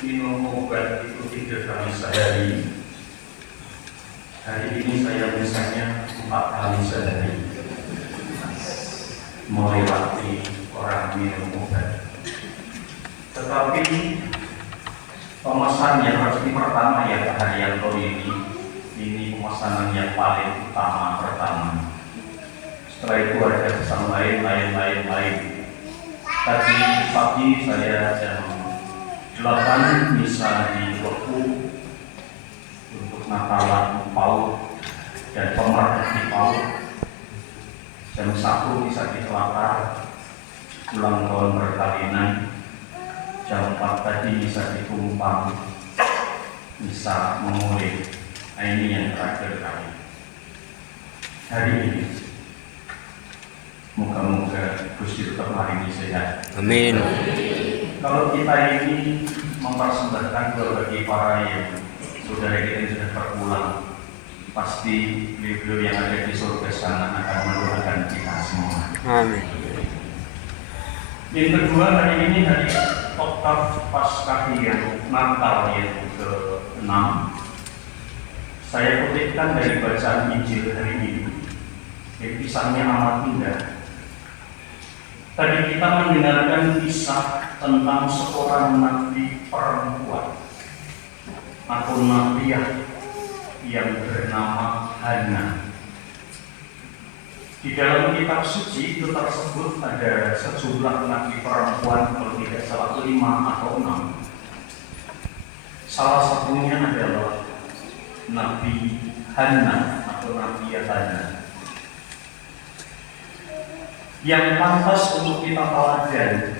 minum obat itu 3 kali sehari. Hari ini saya misalnya 4 kali sehari melewati orang minum obat. Tetapi pemesan yang pasti pertama ya Pak Haryanto ini pemesanan yang paling utama pertama. Setelah itu ada pesan lain. Tadi pagi saya jam 8 misa di Lepu untuk Natalan PAUD dan pemerintah di PAUD. Jam 1 misa di Kelakar, ulang tahun perkawinan. Jam 4 tadi misa di Kumpang, misa memulai. Nah, ini yang terakhir kali. Hari ini moga-moga Gusti tetap hari ini sehat. Amin. Kalau kita ini mempersembahkan bagi para yang saudara kita sudah berpulang, pasti beliau yang ada di surga sana akan mendoakan kita semua. Amin. Yang kedua, hari ini hari Oktav Paskahiyah Natal yang ke-6. Saya kutipkan dari bacaan Injil hari ini. Yang kisahnya amat indah. Tadi kita mendengarkan kisah tentang seorang nabi perempuan atau nabiah yang bernama Hana. Di dalam kitab suci itu tersebut ada sejumlah nabi perempuan, kalau tidak salah 5 atau 6. Salah satunya adalah Nabi Hana atau Nabiah Hana. Yang pantas untuk kita teladan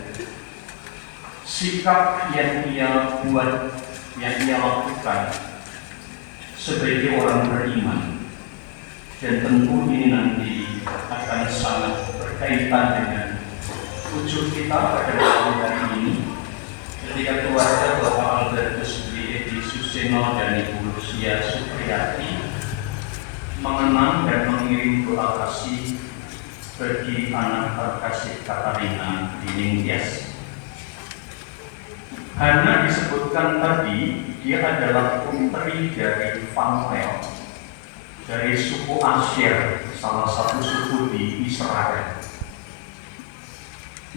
sikap yang ia buat, yang ia lakukan sebagai orang beriman, dan tentu ini nanti akan sangat berkaitan dengan tujuan kita pada malam hari ini ketika keluarga Bapak Albertus Dwi Edi Suseno dan Ibu Lucia Supriyati mengenang dan mengirim doa kasih bagi anak terkasih Katarina di Ningtyas. Hana disebutkan tadi, dia adalah putri dari Fanuel, dari suku Asher, salah satu suku di Israel.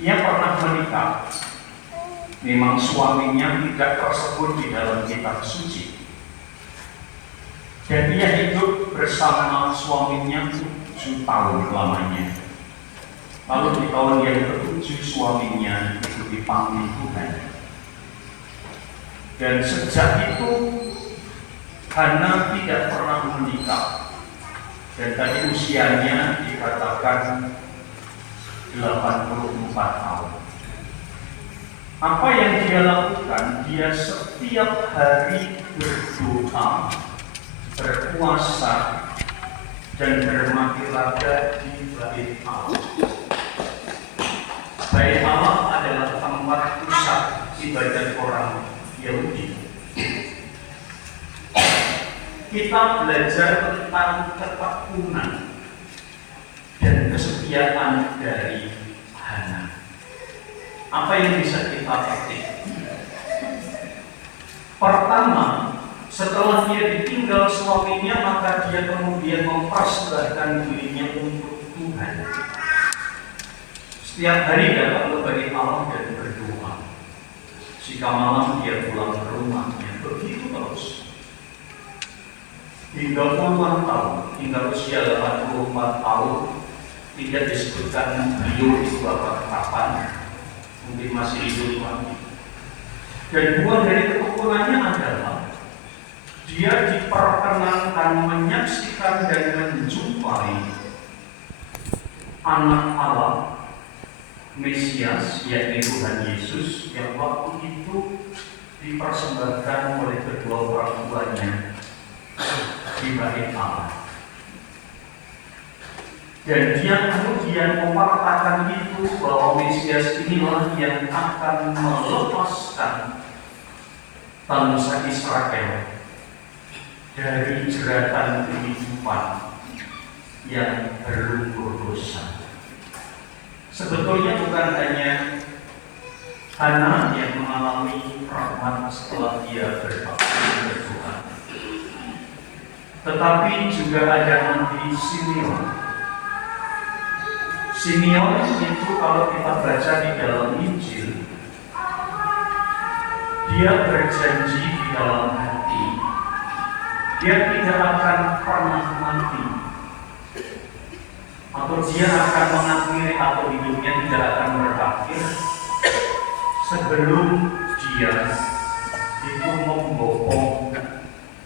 Ia pernah menikah, memang suaminya tidak tersebut di dalam kitab suci, dan ia hidup bersama suaminya 7 tahun lamanya. Lalu di tahun yang ke-7 suaminya itu dipanggil Tuhan. Dan sejak itu Hana tidak pernah menikah. Dan tadi usianya dikatakan 84 tahun. Apa yang dia lakukan? Dia setiap hari berdoa, berpuasa, dan bermati raga di Bait Allah. Bait Allah adalah tempat pusat ibadat orang Yahudi. Kita belajar tentang ketekunan dan kesetiaan dari Hana. Apa yang bisa kita petik? Pertama, setelah dia ditinggal suaminya, maka dia kemudian mempersembahkan dirinya untuk Tuhan. Setiap hari datang ke Bait Allah dan berdoa. Jika malam dia pulang ke rumahnya, begitu terus. Hingga puluhan tahun, hingga usia 84 tahun, tidak disebutkan beliau itu bapak kapan, mungkin masih hidup lagi. Dan buah dari ketekunannya adalah dia diperkenankan menyaksikan dan menjumpai anak Allah, Mesias, yakni Tuhan Yesus, yang waktu itu dipersembahkan oleh kedua orang tuanya di Bait Allah. Dan dia kemudian memakatakan itu bahwa Mesias inilah yang akan melepaskan bangsa Israel dari jeratan kehidupan yang berlumpur dosa. Sebetulnya bukan hanya Hana yang mengalami rahmat rahmat setelah ia berdoa. Tetapi juga ada Nabi Simeon. Simeon itu kalau kita baca di dalam Injil, dia berjanji di dalam hati, dia tidak akan pernah mati, atau dia akan mengakhiri atau hidupnya tidak akan berakhir sebelum dia itu membopong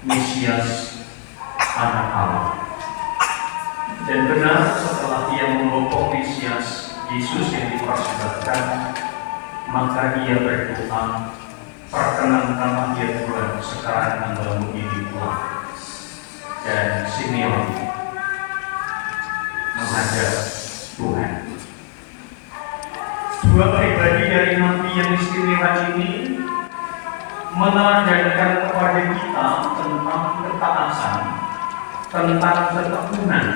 Mesias anak Allah. Dan benar setelah dia membopong Mesias Yesus yang dipersembahkan, maka ia berdoa, perkenankanlah dia Tuhan sekarang hambamu ini Tuhan. Dan Simeon menghadap Tuhan. Dua pribadi dari Nabi yang istimewa ini meneladankan kepada kita tentang ketaatan, tentang ketekunan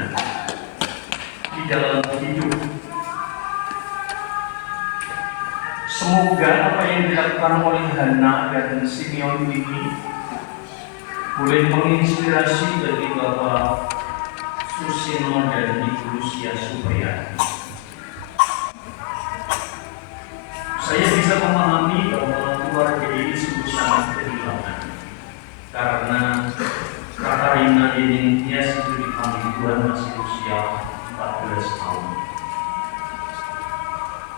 di dalam hidup. Semoga apa yang dilakukan oleh Hana dan Simeon ini boleh menginspirasi bagi Bapak Susino dan Ibu Lucia Supriyadi. Saya bisa memahami bahwa keluarga ini sungguh sangat kehilangan karena Katarina Deningtyas itu dipanggil Tuhan masih usia 14 tahun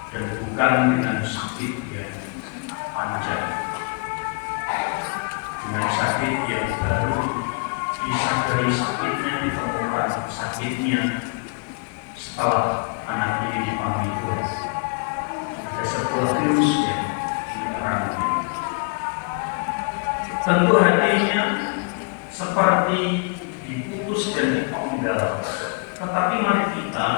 dan bukan dengan sakit yang panjang, dengan sakit yang baru disadari sakitnya, ditemukan sakitnya setelah anak ini dipanggil Tuhan. Ada sebuah virus yang diterangkan. Tentu hatinya seperti diputus dan dipenggal. Tetapi mari kita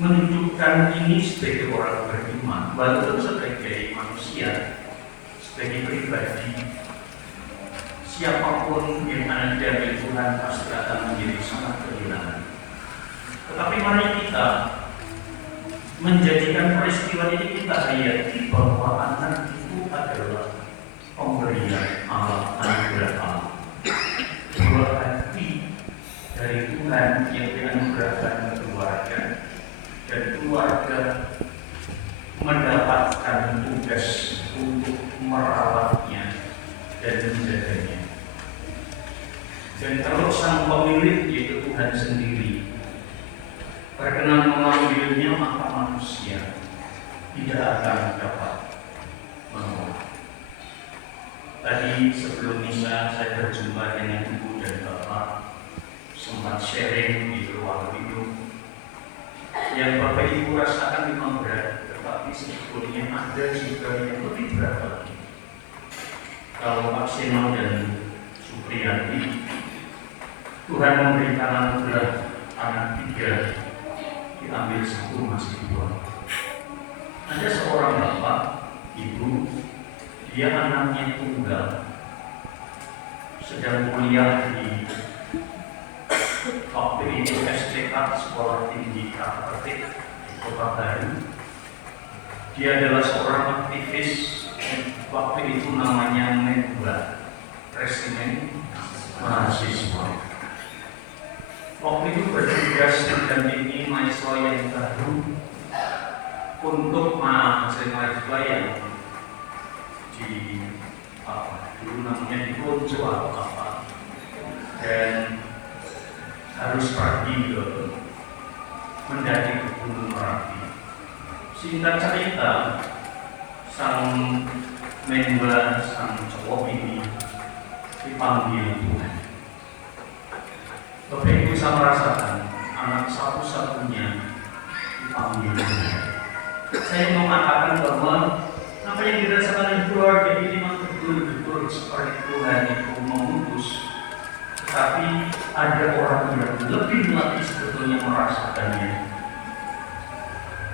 menunjukkan ini sebagai orang beriman, walaupun sebagai manusia, sebagai pribadi, siapapun yang ada dari Tuhan pasti akan menjadi sangat kehilangan. Tetapi mari kita menjadikan peristiwa ini kita hayati bahwa anak itu adalah pemberian Allah, anugerah Allah. Dua hati dari Tuhan yang dianugerahkan keluarga, dan keluarga mendapatkan tugas untuk merawatnya dan menjaganya. Dan kalau sang pemilik yaitu Tuhan sendiri berkenan mengambilnya, maka manusia tidak akan dapat menolak. Tadi sebelum misa saya berjumpa dengan Ibu dan Bapak, sempat sharing di ruang hidup yang Bapak Ibu rasakan memang berat, tetapi sebetulnya ada juga yang lebih berat lagi. Kalau Pak Seno dan Supriyadi, Tuhan memberikan anugerah anak 3, diambil 1 masih 2. Ada seorang bapak, ibu, dia anaknya tunggal, sedang kuliah di waktu itu STK, Sekolah Tinggi Kaptetik di Kota Baru. Dia adalah seorang aktivis, waktu itu namanya Menba, Resimen Mahasiswa. Waktu itu bertugas mendampingi mahasiswa yang baru untuk mahasiswa yang di dulu namanya di Konco atau apa, dan harus pergi ke mendaki ke Gunung Merapi. Singkat cerita, sang Menba, sang cowok ini dipanggil Tuhan. Bapak Ibu bisa merasakan anak satu-satunya dipanggil Tuhan. Saya mau mengatakan bahwa apa yang dirasakan di keluarga ini memang betul-betul seperti Tuhan itu mengutus. Tapi ada orang yang lebih lagi sebetulnya merasakannya.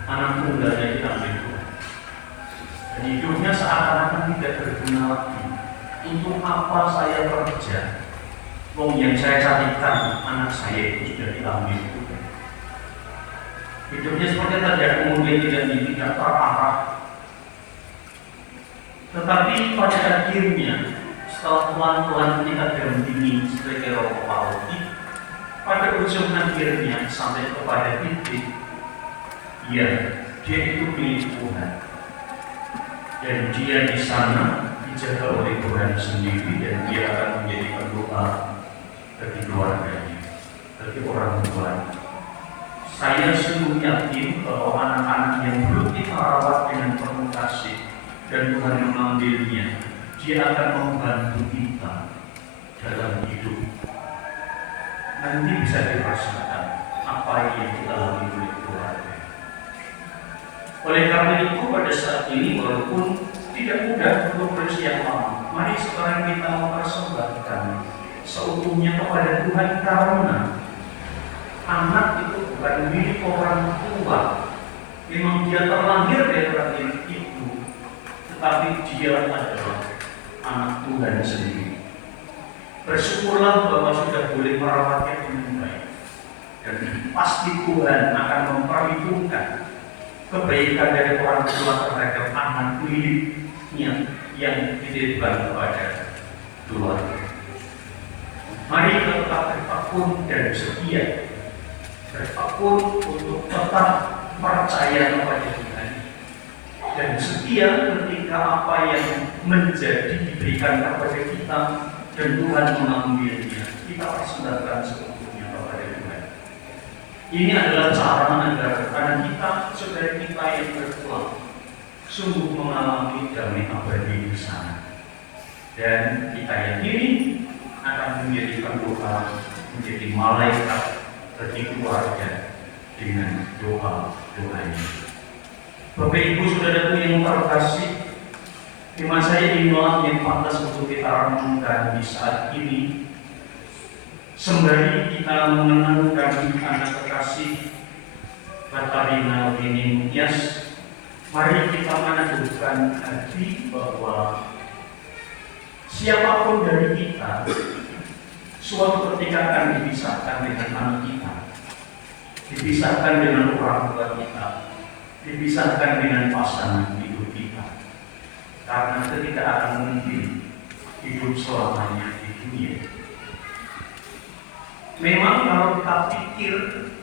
Anak tunggalnya diambil Tuhan. Dan hidupnya seakan-akan tidak berguna lagi. Untuk apa saya kerja? Wong yang saya carikan anak saya itu sudah diambil Tuhan. Hidupnya seperti tadi, kemudian tidak terarah. Tetapi pada akhirnya, setelah pelan-pelan kita dampingi sebagai roh Pauli, pada ujung akhirnya sampai kepada titik, ya, dia itu milik Tuhan. Dan dia di sana dijaga oleh Tuhan sendiri, dan dia akan menjadi pendoa bagi keluarganya, bagi orang tuanya. Saya sungguh yakin bahwa anak-anak yang belum kita rawat dengan penuh kasih dan Tuhan mengambilnya, dia akan membantu kita dalam hidup. Nanti bisa dirasakan apa yang kita lalui oleh keluarga. Oleh karena itu, pada saat ini walaupun tidak mudah untuk berusia lama, mari sekarang kita mempersembahkan seutuhnya kepada Tuhan, karena anak itu bukan milik orang tua. Memang dia terlahir dari rahim ibu, tetapi dia adalah anak Tuhan sendiri. Bersyukurlah bahwa sudah boleh merawatnya dengan baik, dan pasti Tuhan akan memperhitungkan kebaikan dari orang tua terhadap anak miliknya yang dititipkan kepada keluarga. Mari kita tetap bertekun dan setia, bertekun untuk tetap percaya kepada Tuhan, dan setia ketika apa yang menjadi diberikan kepada kita dan Tuhan mengambilnya, kita persembahkan seutuhnya kepada Tuhan. Ini adalah cara agar anak kita, saudara kita yang berpulang, sungguh mengalami damai abadi di sana. Dan kita yakini akan menjadi pendoa, menjadi malaikat bagi keluarga dengan doa-doanya. Bapak Ibu Saudaraku yang terkasih, firman saya inilah yang pantas untuk kita renungkan di saat ini. Sembari kita mengenangkan anak kekasih Katarina Wininias, mari kita meneguhkan hati bahwa siapapun dari kita suatu ketika akan dipisahkan dengan anak kita, dipisahkan dengan orang tua kita, dipisahkan dengan pasangan hidup kita, karena kita akan mungkin hidup selamanya di dunia. Memang kalau kita pikir,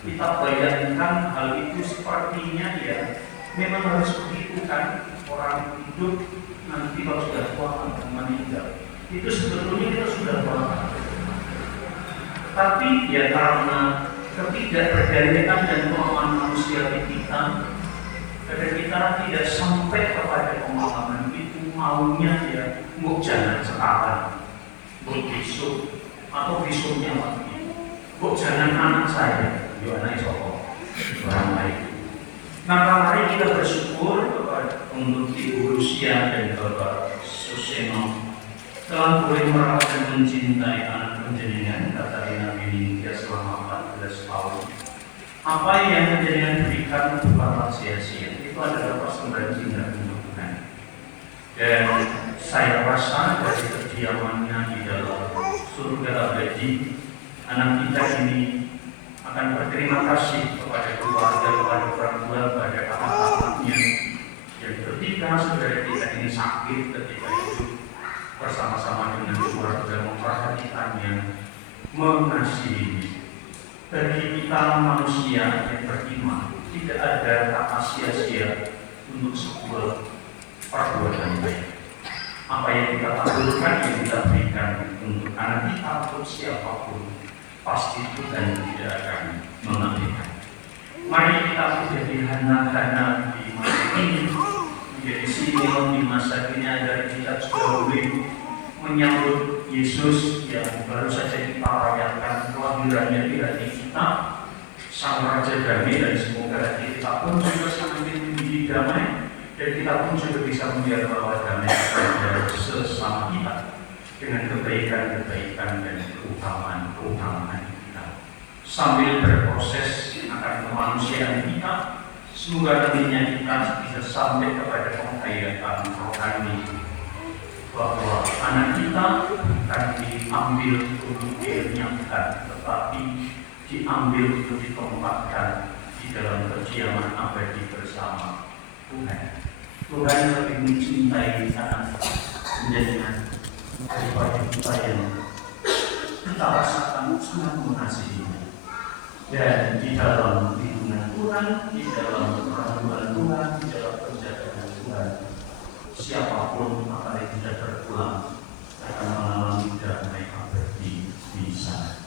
kita bayangkan hal itu sepertinya ya memang harus begitu kan, orang hidup nanti kalau sudah tua akan meninggal. Itu sebetulnya kita sudah paham. Tapi ya karena ketidakberdayaan dan kelemahan manusia kita, karena kita tidak sampai kepada pemahaman itu, maunya ya mau jangan sekarang, mau besok, atau besoknya lagi. Kok jangan anak saya, ya anak soko, orang lain. Maka mari kita bersyukur untuk Ibu Rusia dan Bapak Suseno telah boleh merawat dan mencintai anak penjenengan Katarina Wininias selama 14 tahun. Apa yang penjenengan berikan bukanlah sia-sia, itu adalah persembahan cinta untuk Tuhan. Dan saya rasa dari kediamannya di dalam surga abadi, anak kita ini akan berterima kasih kepada keluarga, kepada orang tua, kepada anak-anaknya yang ketika saudara kita ini sakit, ketika itu bersama-sama dengan keluarga memperhatikannya, mengasihi. Bagi kita manusia yang beriman, tidak ada kata sia-sia untuk sebuah perbuatan baik. Apa yang kita tabulkan, yang kita berikan untuk anak kita, untuk siapapun, pasti Tuhan tidak akan mengabaikan. Mari kita menjadi hana-hana di masa ini, menjadi simbol di masa ini, agar kita sudah boleh menyambut Yesus yang baru saja kita rayakan kelahirannya di hati kita, Sang Raja Damai, dan semoga hati kita pun juga semakin menjadi damai, dan kita pun juga bisa menjadi bawa damai kepada sesama kita dengan kebaikan-kebaikan dan keutamaan kita, sambil berproses akan kemanusiaan kita. Semoga nantinya kita bisa sampai kepada penghayatan rohani bahwa anak kita akan diambil untuk dilenyapkan, tetapi diambil untuk ditempatkan di dalam kediaman abadi bersama Tuhan. Tuhan lebih mencintai anak menjadikan daripada kita yang kita rasakan sangat mengasihinya. Dan di dalam lindungan Tuhan, di dalam perlindungan Tuhan, di dalam penjagaan Tuhan, siapapun apalagi tidak terpulang akan mengalami damai abadi di sana.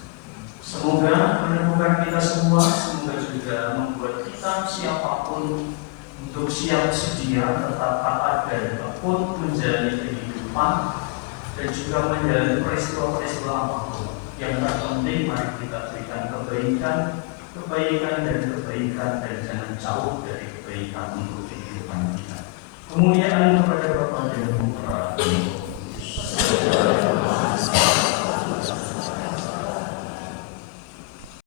Semoga menemukan kita semua, semoga juga membuat kita siapapun untuk siap sedia tetap taat dan tekun menjalani kehidupan dan juga menjalani peristiwa-peristiwa apapun. Yang terpenting mari kita berikan kebaikan dan jangan jauh dari kebaikan untuk kehidupan kita. Kemuliaan kepada Bapa dan Putra dan